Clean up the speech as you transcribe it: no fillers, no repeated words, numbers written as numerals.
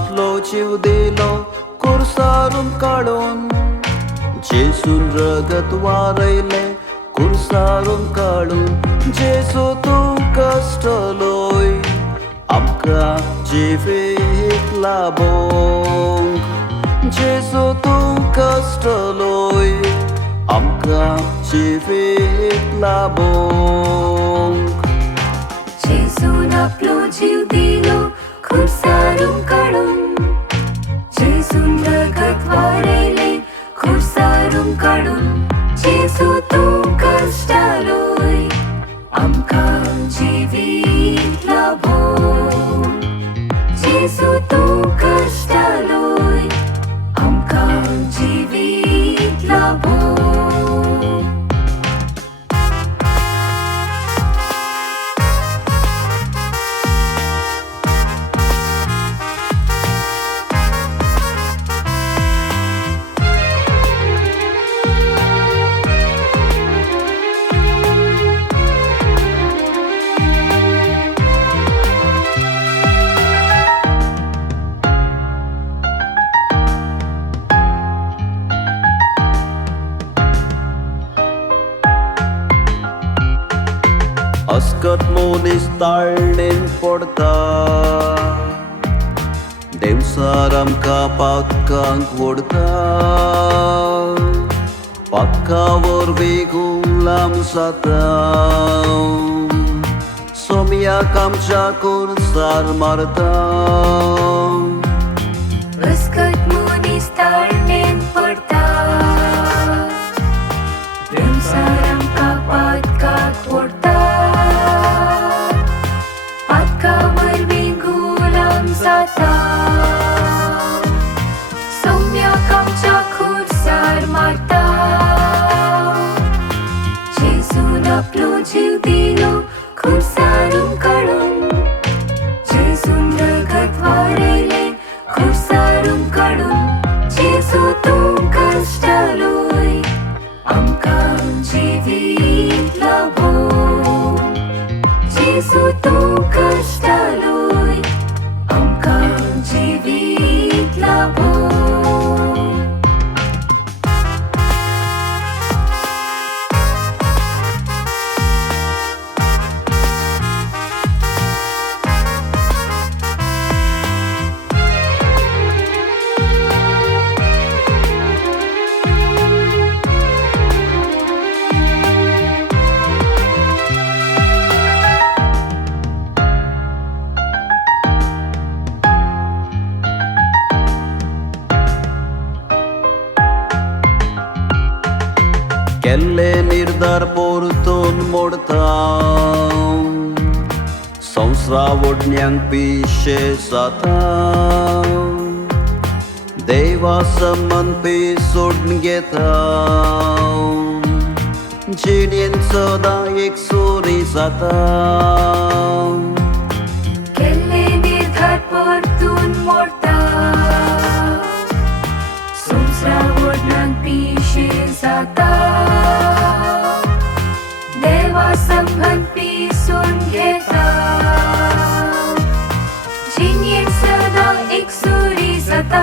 आपलो जीव दिलो खुर्सारून काढून. जेसून रगत वारयले खुर्सारून काढून. जेसू तूं कश्टलोय आमकां जिवीत लाभोंक. जेसू तूं कश्टलोय आमकां जिवीत लाभोंक. जेजून आपलो जीव दिलो खुर्सारून काढून. जेजून रगत वारयले खुर्सारून काढून. जेजू तूं कश्टालोय आमकां जिवीत लाभोंक. जेजू तूं कश्टालोय आमकां जिवीत लाभोंक. अस्कत मनीस ताळणेन पडटा. देवसार आमकां पातकांक ओडता. पातका वरवीं गुलाम जाता. सोमयाक आमच्या खुर्सार मारता. अस्कत मनीस ताळणेन पडटा. देवसार आमकां पातकाक ओडता. पातका वरवीं गुलाम जाता. सोम्याक आमच्या खुर्सार मारता. जेजून आपलो जीव दिलो खुर्सारून काढून. जेजून रगत वारयले खुर्सारून काढून. जेजू तूं कश्टालोय आमकां जिवीत लाभोंक. जेजू तूं कश्टालोय आमकां जिवीत लाभोंक. केल्ले निर्धार परतून मोडता. संवसारा ओडण्यांक पिशे जाता. देवा संबंध पिसोडून घेता. जिणेन सदां एकसुरी जाता. केल्ले निर्धार परतून मोडटा. संवसारा ओडण्यांक पिशे जाता. देवा संबंध पिसून घेता. जिणेन सदां एकसुरी जाता.